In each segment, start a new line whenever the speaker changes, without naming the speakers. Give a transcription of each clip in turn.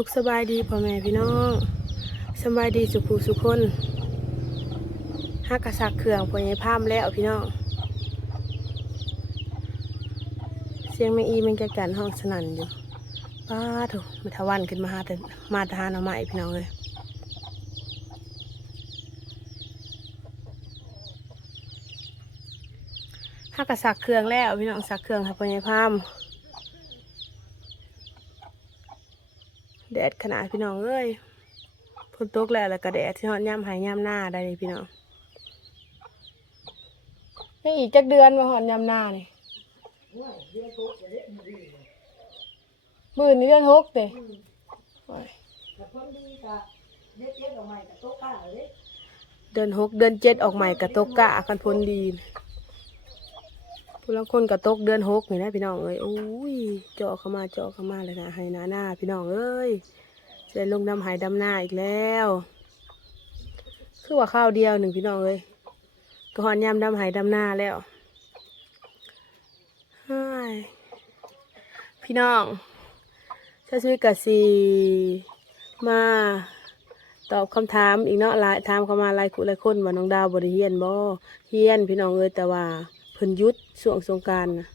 สุขสบายดีพ่อแม่พี่น้องสบายดีสุขูสุขคนฮักกระซักเครื่องพ่อใหญ่พามแล้วพี่น้องเสียงแมงอีแมงกกันห้องสนั่นอยู่ป้าถูมาทวันขึ้นมาหาแต่มาทารเอาใหม่พี่น้องเลยฮักกระซักเครื่องแล้วพี่น้องซักเครื่องครับพ่อใหญ่พาม แดดขนาดพี่น้องเอ้ยฝนตกแล้วแล้วก็แดดที่ฮอดย่ำหายย่ำหน้าได้เลยพี่น้องยังอีกจักเดือนมาฮอดย่ำหน้านี่มื่นนี้เดือนหกเด้โอ้ยเดือนหกเดือนเจ็ดออกใหม่กระตกกะกันพ้นดี ผู้ลางคนกระตกเดือนหกนี่นะพี่น้องเอ้ยโอ้ยเจาะเข้ามาเจาะเข้ามาเลยนะให้หน้าหน้าพี่น้องเอ้ยจะลงดำหายดำหน้าอีกแล้ว คือว่าข้าวเดียวหนึ่งพี่น้องเลยก็หอนยำดำหายดำหน้าแล้วพี่น้องชาชีวิตกสีมาตอบคำถามอีกเนาะหลายถามเข้ามาหลายคุหลายคนว่าน้องดาวบริเฮียนบ่เฮียนพี่น้องเอ้ยแต่ว่า เพิ่นยุดช่วงสงการนะ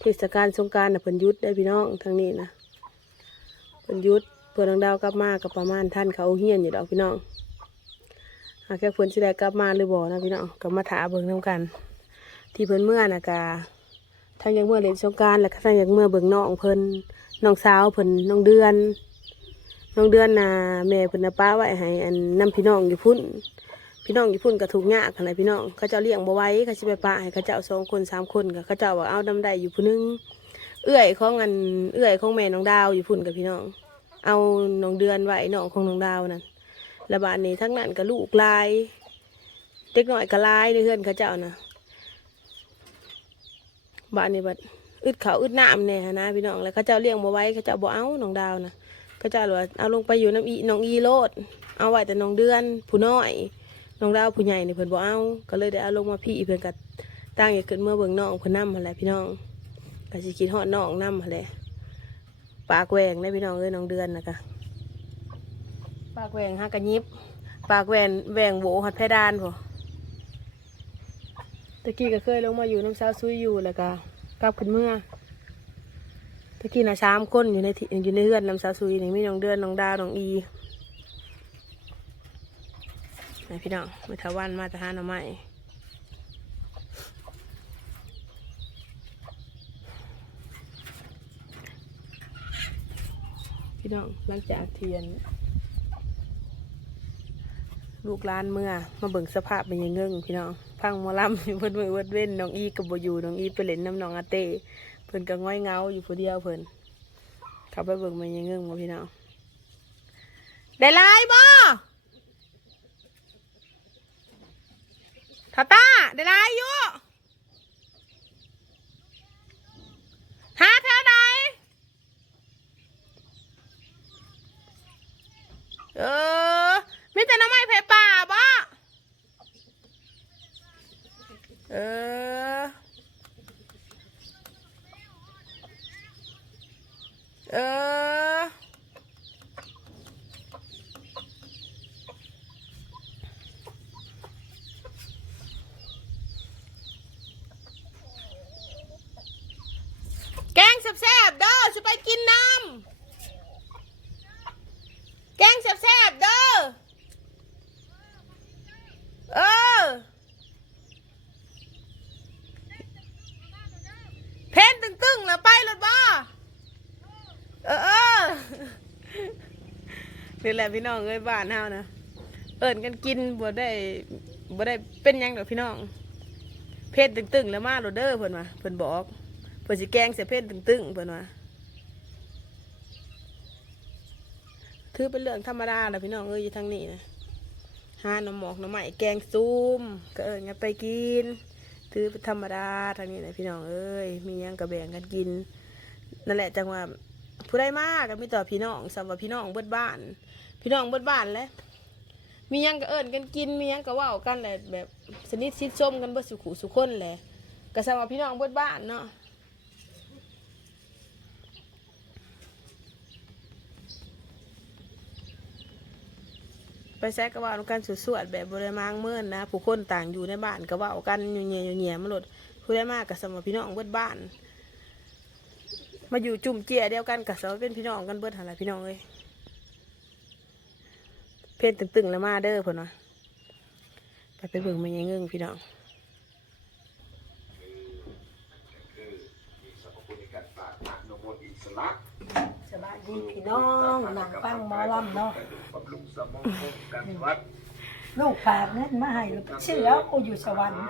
เทศกาลสงการนะเพิ่นยุดได้พี่น้องทางนี้นะเพิ่นยุดเพื่อนน้องดาวกลับมากับประมาณท่านเขาเฮียนอยู่ดอกพี่น้องหากแค่เพื่นสิได้กลับมาหรือบ่นะพี่น้องก็มาถาเบิ่งน้ำกัน ที่เพิ่นเมื่อน่ะกะทั้งยังเมื่อเล่นสงการแล้วก็ทั้งยังเมื่อเบิ่งน้องเพิ่นน้องสาวเพิ่นน้องเดือนน้องเดือนนะแม่เพิ่นนะป้าไว้ให้อันนำพี่น้องอยู่พุ่น พี่น้องอยู่พุ่นก็ถูกข์ยากอะไรพี่น้องเขาเจ้าเลี้ยงบ่ไว้เขาสิไปป้าให้เขาเจ้าสองคนสามคนก็เขาเจ้าว่าเอาดำได้อยู่ผู้หนึงเอื้อยของอันเอื้อยของแม่น้องดาวอยู่พุ่นกับพี่น้อง เอาน้องเดือนไว้น้องของน้องดาวนั่นแล้วบ้านนี้ทั้งนั้นก็ลูกลายเด็กหน่อยก็หลายในเฮือนเขาเจ้านะบ้านนี้บัดอึดเขาอึดน้ำเนี่ยนะพี่น้องแล้วเขาเจ้าเลี้ยงบ่ไว้เขาเจ้าบ่เอาน้องดาวนะเขาเจ้าว่าเอาลงไปอยู่น้ำอีน้องอีโลดเอาไว้แต่น้องเดือนผู้น้อย น้องดาวผู้ใหญ่นี่เพิ่นบ่เอาก็เลยได้เอาลงมาพี่เพิ่นก็ตั้งอย่าขึ้นเมื่อเบิ่งน้องเพิ่นนำหั่นแหละพี่น้องก็สิคิดฮอดน้องนำหั่นแหละปากแหวงได้พี่น้องเอ้ยน้องเดือนนะกะปากแหวงฮักกะยิบ ปากแหวนแหวงโหวหัดเพดานพอตะกี้ก็เคยลงมาอยู่น้ำซาซุยอยู่แล้วก็กลับขึ้นเมื่อตะกี้นะสามคนอยู่ในที่อยู่ในเฮือนน้ำซาซุยนี่มีน้องเดือนน้องดาวน้องอี ไหนพี่น้องมาทาวันมาทหารเอาใหม่พี่น้องหลังจากเทียน ลูกหลานเมื่อ มาเบิ่งสภาพเป็นยังเงิ่งพี่น้องพังมอลำเพิ่นมือเวิดเว้นน้องอีกับบอยู่น้องอีไปเล่นน้ำน้องอาเต้เพิ่นก็ง่อยเงาอยู่ผู้เดียวเพิ่นเข้าไปเบิ่งมันยังเงิ่งมาพี่น้องได้ลายบ่ ทาตาได้ลายอยู่หาแถวไหนเออมีแต่น้ำไม้ไผ่ป่าบ่เออ เออ แกงแซ่บๆเด้อจะไปกินน้ำ แกงแซ่บๆเด้อ เออ เพนตึงๆแล้วไปรถบ้าเออเออ นี่แหละพี่น้องเอ้ยบ้านเฮานะเอิญกันกินบ่ได้บ่ได้เป็นยังดอกพี่น้อง เพนตึงๆแล้วมาโรเดอร์เพิ่นว่าเพิ่นบอกเพิ่นสิแกงเสียเพนตึงๆเพิ่นว่าถือเป็นเรื่องธรรมดาแหละพี่น้องเอ้ยอยู่ทางนี้นะหาหน้ำหมอกหน้ำใหม่แกงซุ่มก็เอิญกันไปกินถือเป็นธรรมดาทางนี้นะพี่น้องเอ้ยมียังกระแบ่งกันกินนั่นแหละจังว่า ผู้ได้มากก็มีต่อพี่น้องสำหรับพี่น้องเบิดบ้าน พี่น้องเบิดบ้านแล้วมียังก็เอิญกันกินมียังก็ว่ากันแหละแบบสนิทชิดชมกันเบิดสุขุสุขคนแหละก็สำหรับพี่น้องเบิดบ้านเนาะไปแซกก็เว่ากันสวดๆแบบบ่ได้มางเมินนะผู้คนต่างอยู่ในบ้านก็เว่ากันอยู่เงียอยู่เงียมาโลดผู้ได้มากกับสมพี่น้องเบิดบ้าน มาอยู่จุ่มเจียเดียวกันกับสมเป็นพี่น้องกันเบิดหาไรพี่น้องเอ้ยเพศตึงๆแล้วมาเด้อเพิ่นว่าไปไปเบิ่งมันยังเงิงพี่น้อง
คือมีสรรพคุณในการปราบอนุโมทอิสระ
สบายดีพี่น้องหนังฟังหมอลำเนาะ
บำรุงสมองป้องกันวัด
ลูกฝากเงินมาให้ลูกเชื่อกูอยู่สวรรค์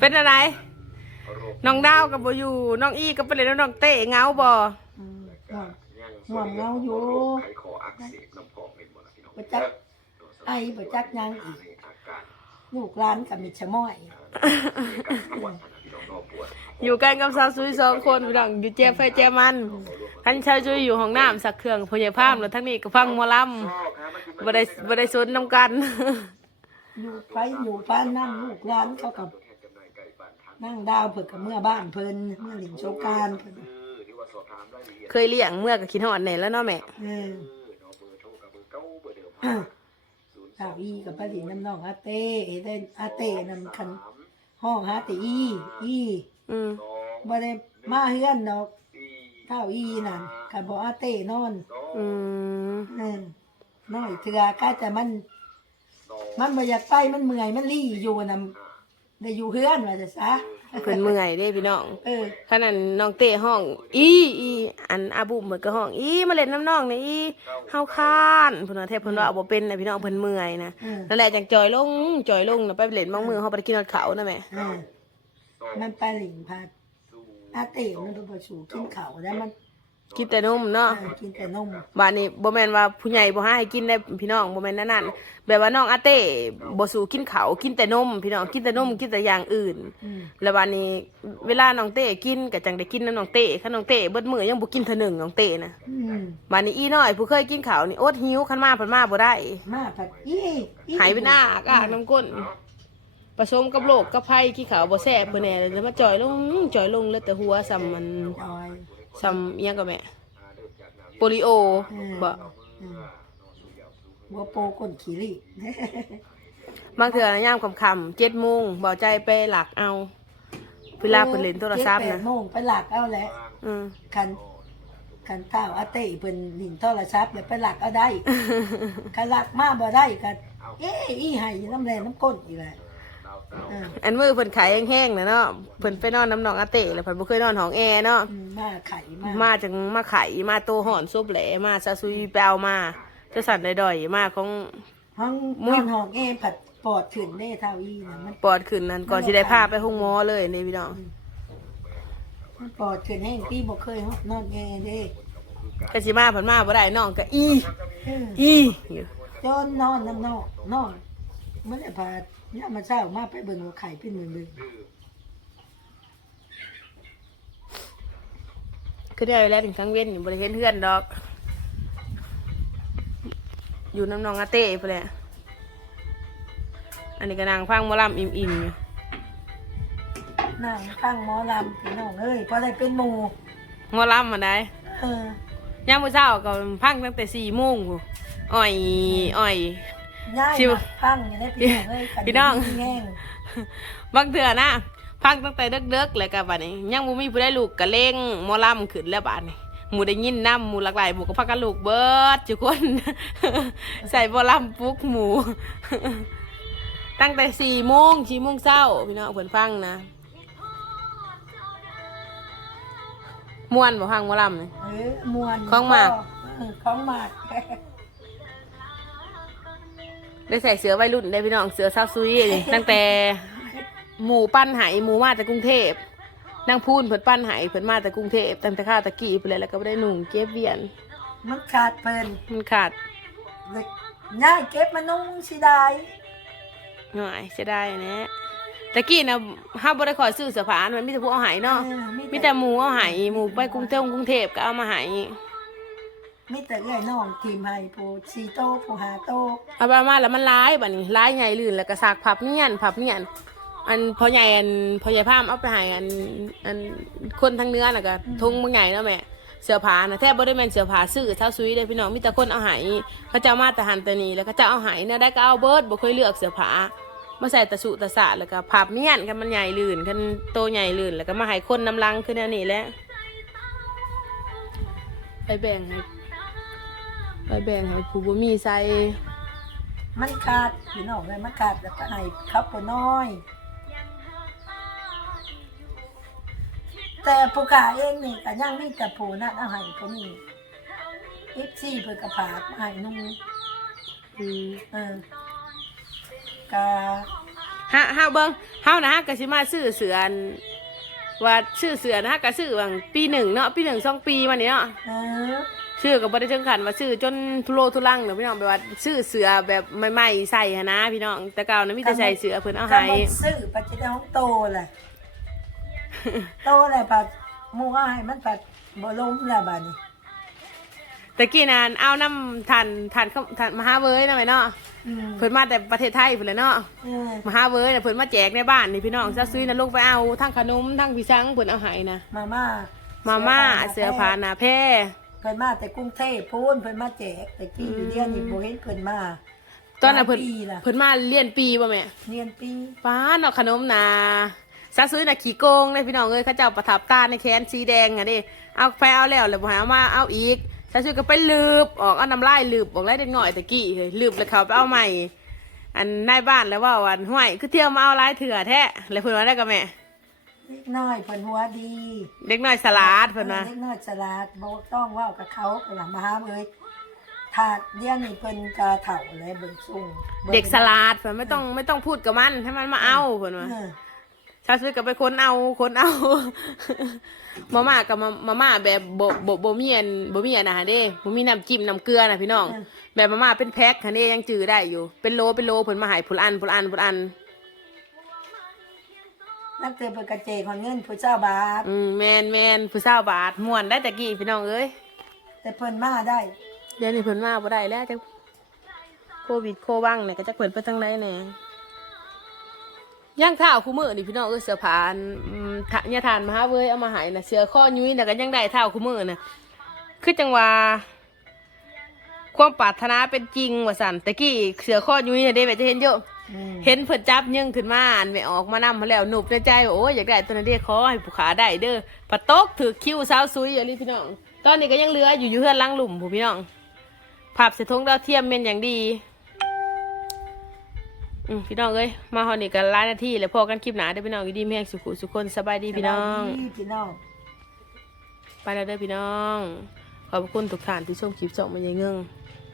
เป็นอะไร
โรค
น้องดาวกับบ่อยู่น้องอีกับไปเลยน้องเต้เหงาบ่
อืม
ย่าง
ห่วงเงาอยู่
ไขคออักเสบน้ำพองเป็นหมดแล้วพี่น้อง
บ่จักไอบ่จักหยังอีก
อาการ
ลูกร้านกับมิชะม้อย
การปวดนะพี่น้องรอปวด
อยู่กันกับสาวซุยสองคนพี่น้องอยู่เจ๊ไฟเจ๊มันท่านชาวจุยอยู่ห้องน้ำสักเครื่องพยาพามแล้วทั้งนี้ก็ฟังหมอลำบ่ได้บ่ได้สนน้ำกัน
อยู่ไปอยู่บ้านนั่งลูกร้านเขากับ นั่งดาวเพิ่นกับเมื่อบ้านเพิ่นเมื่อหลิงโชกรารเพิ่น
ที่ว่าสอบถามรายละเอียด
เคยเลี้ยงเมื่อกับขินหอดแหน่แล้วเนาะแม่
เออ
น้องเบอร์โทรกับเบอร์เก้าเบอร์เดิม
อะ
ศูนย์
สาวอีกับปาหลินน้ำน้องอาเต้ได้อาเต้นำคันห้องหาแต่อีอี
อืม
สอง
บ่ได้มาเฮือนดอก
สี่
เท่าอีนั่นกันบ่อาเต้นอน
สอง
อืม
เออน้อยเถื่อก็แต่มัน
สอง
มันบ่อยากไปมันเมื่อยมันลี่อยู่นำ ได้อยู่เฮือนว่าจะซะ
เพิ่นเมื่อยเด้พี่น้อง
เออ
ขนาดน้องเต้ห้อง อีอีอันอาบุเหมือนกับห้องอีมาเล่นน้ำน้องนี่อีเฮาค้านเพิ่นว่าแทบเพิ่นว่าเอาบ่เป็นนะพี่น้องเพิ่นเมื่อยนะ
เออ
นั่นแหละจังจอยลงจอยลงนะไปเล่นบางมือเฮาบ่ได้กินฮอดเขาวนะแม่
เออมันไปหลิงพัดอาเต้มันบ่สู่กินข้าวแล้วมัน
กินแต่นมเนาะ
เออกินแต่นม
บ้านนี้บ่แม่นว่าผู้ใหญ่บ่ให้กินได้พี่น้องบ่แม่นนั่นนั่นแบบว่าน้องอาเต้บ่สู่กินข้าวกินแต่นม พี่น้องกินแต่นมกินแต่อย่างอื่น
อืม
แล้ววันนี้เวลาน้องเต้กินก็จังได้กินนำน้องเต้คันน้องเต้เบิดมื้อยังบ่กินเท่าหนึงน้องเต้นะ
อืม
วันนี้อีน้อยผู้เคยกินข้าวนี่อดหิวคันมาเพิ่นมาบ่ได้
มาผัดอีอี
หายไปหน้าอากากน้ำก้นผสมกับโรคกับไผขี้ขาวบ่แซ่บเพิ่นแน่แล้วมาจ่อยลงจ่อยลงเหลือแต่หัวซ้ำมัน
จอย
ซ้ำอิหยังก็แม่โปลิโอบ่
อืมบ่โปก้นขี้ลี่
บางเทื่อยามค่ำๆ7โมงบ่ใจไปหลักเอาเวลาเพิ่นเล่นโทรศัพท์
เจ็ด
นะ
แปดโมงไปหลักเอาแหละ
อืม
คันคันเท้าอาเต้เพิ่นหลินโทรศัพท์แล้วไปหลักเอาได้คันหลักมาบ่ได้ก็เอ๊ะอีไห้น้ำแรงน้ำก้นอีกแหละ อ่า
อันมือเพิ่นขายแห้งๆนะเนาะเพิ่นไปนอนน้ำหนองอาเต้แล้วเพิ่นบ่เคยนอนห้องแอร์เนาะ
อืมมาไข่มา
มาจังมาไข่มาโตห่อนซุบแหลมาซาซุยแปลวมาจะสั่นดอยๆมาของ
ห้อง
มุ้
น
ย
อนห้องแอร์ผัดปอดขึ้นเด้เท่าอีน่ะมัน
ปอดขึ้นนั่นก่อนสิได้พาไปห้องหมอเลยนี่พี่น้อง
มันปอดขึ้นแห้งพี่บ่เคยนอนแอร์เด้
ก็สิมาเพิ่นมาบ่ได้น้องก็อี
เออ
อีอยู่
จนนอนน้ำนอกนอนมันได้พา เนี่ยามมาเช้ามาไปเบิ่งว่าไข่เป็นหมื่นเบิ่ง
คือได้แล้วถึงทั้งเว้นอยู่บ่ได้เห็นเพื่อนดอก อยู่น้ำหนองอาเต้พุ่นแหละอันนี้ก็นางฟังหมอลำอิ่มๆอยู่
นั่งฟังหมอลำพี่น้องเอ้ยพอได้เป็นหมู่
หมอลำมาได้
เออยา
มมื้อเช้าก็พังตั้งแต่4โมงพู้นอ้อยอ้อย
ย้าย
ชิว
มาฟังอยู่ได้พี่น้องเอ้ย
พี่น้อง
แง่ง
บางเถื่อนะพังตั้งแต่เด็กๆเลยกับบัดนี้ ยังบ่มีผู้ได้ลูกกะเล่งหมอลำขึ้นแล้วบัดนี้หมูได้ยินน้ำหมูหลากหลายหมูก็พักกันลูกเบิดทุกคน ใส่หมอลำปลุกหมู ตั้งแต่สี่โมงสี่โมงเช้าพี่น้องเพิ่นฟังนะม่วนบ่ฟังหมอลำนี่
เออมวน
ของหมาก
เออของหมาก
ได้ใส่เสื้อวัยรุ่นได้พี่น้องเสื้อซาวซุยนี่ตั้งแต่หมู่ปั้นไหหมู่มาจากกรุงเทพนางพูนเพิ่นปั้นไหเพิ่นมาจากกรุงเทพตั้งแต่ข้าวตะกี้ไปเลยแล้วก็บ่ได้หนุ่งเก็บเวียน
มันขาดเพิ่น
มันขาด
เด็กง่ายเก็บมานุ่งสิได้
หน่อยเสียดายแนะตะกี้นะห้าบ่ได้ขอซื้อเสื้อผ้าอันมันมีแต่ผู้เอาไหเนาะ
เออ
มีแต่หมูเอาไหหมูไปกรุงเทพกรุงเทพก็เอามาไห
มีแต่เอื้อยน้องทีมให้ผู้สีโตผู้หาโต
เอาไปมาแล้วมันร้ายบัดนี้ร้ายใหญ่ลื่นแล้วก็สากพับเนียนพับเนียนอันพอใหญ่อันพอใหญ่พามเอาไปให้อันอันคนทางเนื้อน่ะก็ทงบ่ใหญ่เนาะแม่เสื้อผ้านะแทบบ่ได้แม่นเสื้อผ้าซื้อเท่าซุยเลยพี่น้องมีแต่คนเอาใหายเขาเจ้ามาแต่หันแต่นี้แล้วก็เจ้าเอาใหายเนี่ยได้ก็เอาเบิร์ดบ่เคยเลือกเสื้อผ้ามาใส่ตะสุตะสะแล้วก็ผับเมียนกันมันใหญ่ลื่นกันโตใหญ่ลื่นแล้วก็มาให้คนนำลังขึ้นแนวนี้แหละไปแบ่งให้ ไปแบ่งให้ผู้บ่มีใส่
มันขาดพี่น้องเลยมันขาดแล้วก็ให้ครับปน้อย แต่ผู้กาเองนี่ก็ยังมีแต่ผู้นั่นเอาให้ผู้นี้อีซี่เพิ่นก็ผากมาให้นุ่ง
อืม
เออก็
ฮะฮะเบิ้งเฮานะฮะก็สิมาซื้อเสืออันว่าซื้อเสือนะฮะก็ซื้อบางปีหนึ่งเนาะปีหนึ่งสองปีมานี่เนาะ
เออ
ซื้อก็บ่ได้ถึงขั้นว่าซื้อจนทุโรทุลังเนาะพี่น้องแบบว่าซื้อเสือแบบใหม่ๆใส่หั้นนะ พี่น้องแต่เก่านะมีแต่ใส่เสือเพิ่นเอา
ก็
ให้
มันซื้อปัจจัยของโตแหละโตแหละปัดหมู่เอาให้มันปัดบ่ล้มแล้วบัดนี้
แต่กี้นั้นเอาน้ำทันทันเข้าทันมหาเวยนะแม่เนาะ
อืม
เพิ่นมาแต่ประเทศไทยพุ่นแหละเนาะ
เออ
มหาเวยน่ะเพิ่นมาแจกในบ้านนี่พี่น้องซะซื้อน่ะลงไปเอาทั้งขนมทั้งพี่ช้างเพิ่นเอาให้นะ
มาม่า
มาม่าเสื้อผ้าหน้าแพร่
เพิ่นมาแต่กรุงเทพพูนเพิ่นมาแจกแต่กี้อยู่เดียวนี่บ่เห็นเพิ่นมา
ตอนนั้นเพิ่น
หลายปีล่ะ
เพิ่นมาเรียนปีบ่แม่
เรียนปี
ป้าเนาะขนมนาซาซื้อน่ะขี่โกงเลยพี่น้องเอ้ยเขาเจ้าประทับตาในแขนสีแดงอะดิเอาไปเอาแล้วแล้วบ่ให้เอามาเอาอีกซาซื้อก็ไปลืบออกเอาน้ำลายลืบออกแล้วเด็กหน่อยตะกี้เฮ้ยลืบแล้วเขาไปเอาใหม่อันนายบ้านแล้วว่าวันห้วยคือเที่ยวมาเอาหลายเถื่อแท้แล้วเพิ่นว่าได้กับแม่
เล็กน้อยเพิ่นหัวดี
เด็กน้อยสลัดเพิ่นว่า
เล็กน้อยฉลาดบ่ต้องเว้ากับเขาเพิ่นล่ะมาหาเอ้ยถาดเดี๋ยวนี้เพิ่นกะเฒ่าแล้วเบิ่งสูงบิ่ง
เด็กสลัดเพิ่นไม่ต้องไม่ต้องพูดกับมันให้มันมาเอาเพิ่นว่า
เออ
ชาวซื้อก็ไปค้นเอาค้นเอา มาม่ากับมามาม่าแบบโบโบโบมีอันโบมีอันนะฮะเด้โบมีน้ำจิ้มน้ำเกลือนะพี่น้อง แบบมาม่าเป็นแพ็คฮะเด้ยังจือได้อยู่ เป็นโลเป็นโลเพิ่นมาใหายผุลอันผุลอันผุลอัน
นักเตะเพิ่นกระเจของเงินผู้เจ้าบาท
อืมแมนแมนผู้สาวบาทม่วนได้แต่กี้พี่น้องเอ้ย
แต่เพิ่นมาได้
เดี๋ยวนี้เพิ่นมาบ่ได้แล้วจังโควิดโควังเนี่ยก็จะเพิ่นไปทางไหนแหน่ย่างข้าวคู่มือนี่พี่น้องเอ้ยเสื้อผ้าอันอืมทะเนี่ยทานมาหาเว้ยเอามาใหายนะเสื้อข้อยุ้ยน่ะก็ยังได้เท่าคู่มือน่ะคือจังว่า ความปรารถนาเป็นจริงว่าสั่นแต่กี้เสือข้อยุ้ยเนี่ยเด้แบบจะเห็นเยอะ
อืม
เห็นเพิ่นจับยิงขึ้นมาอันไม่ออกมานำมาแล้วหนุบในใจว่าโอ้ยอยากได้ตัวนั้นเด้ขอให้ผู้ขาได้เด้อปะตกถือคิ้วสาวซุยอย่างนี้พี่น้อง ตอนนี้ก็ยังเหลืออยู่อยู่เฮือนหลังหลุมผู้พี่น้องภาพเสยทงดาวเทียมเป็นอย่างดีอืมพี่น้องเอ้ยมาฮอดนี่กันหลายนาทีแล้วพอกันคลิปหนาเด้อพี่น้องอยู่ดีมีแห่งสุขุสุขคนสบายดีพี่น้อง
สบายดีพี่น้อง
ไปแล้วเด้อพี่น้อง ขอบคุณทุกท่านที่ชมคลิปส่งมาเยเงิง